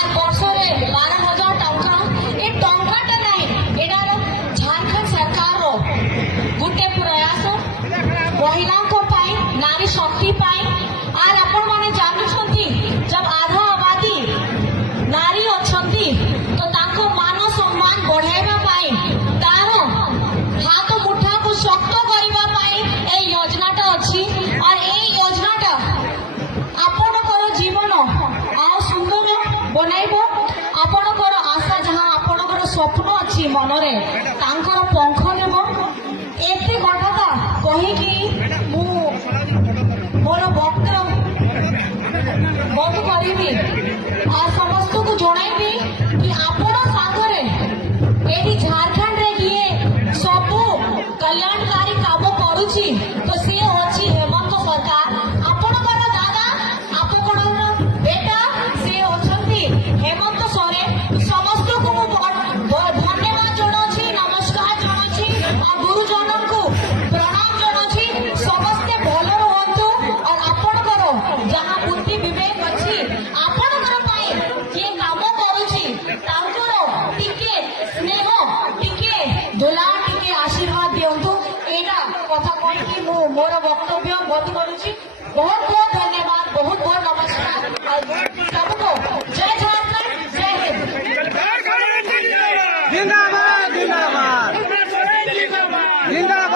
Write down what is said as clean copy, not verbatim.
আর বছরে 12,000 টঙ্কা এ টঙ্কাটা নাই এটার ঝাড়খণ্ড সরকারର ଗୋଟେ ପ୍ରୟାସ ମହିଳାଙ୍କ ପାଇଁ ନାରୀ ଶକ୍ତି ପାଇଁ আর ଆପଣମାନେ ଜାଣୁଛନ୍ତି जब आधा आबादी नारी ଅଛନ୍ତି ତ ତାଙ୍କ ମାନ ସମ୍ମାନ ବଢାଇବା ପାଇଁ ତାର ହାତ ମୁଠାକୁ ଶକ୍ତ କରିବା ପାଇଁ এই যোজনাটা ଅଛି আর এই যোজনাটা ଆପଣଙ୍କର ଜୀବନ ଆଉ ସୁନ୍ଦର ବନାଇବ ଆପଣଙ୍କର ଆଶା ଯାହା ଆପଣଙ୍କର ସ୍ୱପ୍ନ ଅଛି ମନରେ ତାଙ୍କର ପଙ୍ଖ ନେବ ଏତେ କଥା କହିକି ମୁଁ ମୋର ବକ୍ତବ୍ୟ ବନ୍ଦ କରିବି ଆଉ ସମସ୍ତଙ୍କୁ ଜଣାଇବି କି ଆପଣ ସାଙ୍ଗରେ ଏଠି ଝାରଖଣ୍ଡରେ କିଏ ସବୁ କଲ୍ୟାଣକାରୀ କାମ କରୁଛି ତ ସିଏ ଅଛି ହେମନ୍ତ ସରକାର ଆପଣଙ୍କର ଦାଦା ଆପଣଙ୍କର ବେଟା ସିଏ ଅଛନ୍ତି ହେମନ୍ତ ସରେନ ସମସ୍ତଙ୍କୁ ମୁଁ ଧନ୍ୟବାଦ ଜଣାଉଛି ନମସ୍କାର ଜଣାଉଛି ଆଉ ଗୁରୁଜନଙ୍କୁ ପ୍ରଣାମ ଜଣାଉଛି ସମସ୍ତେ ଭଲ ରୁହନ୍ତୁ ଆଉ ଆପଣଙ୍କର ଯାହା ବୁଦ୍ଧି ବିବେକ ଅଛି ଆପଣଙ୍କର ପାଇଁ ଯିଏ କାମ କରୁଛି ତାଙ୍କର ଟିକେ ସ୍ନେହ ଟିକେ ଦୁଲାର ଟିକେ ଆଶୀର୍ବାଦ ଦିଅନ୍ତୁ ଏଇଟା କଥା କହିକି ମୁଁ ମୋର ବକ୍ତବ୍ୟ ବନ୍ଦ କରୁଛି ବହୁତ ବହୁତ ଧନ୍ୟବାଦ ବହୁତ ବହୁତ ନମସ୍କାର ଆଉ ସବୁକୁ ଜୟ ଝାରଖଣ୍ଡ ଜୟ ହିନ୍ଦ जिंदाबाद जिंदाबाद जिंदाबाद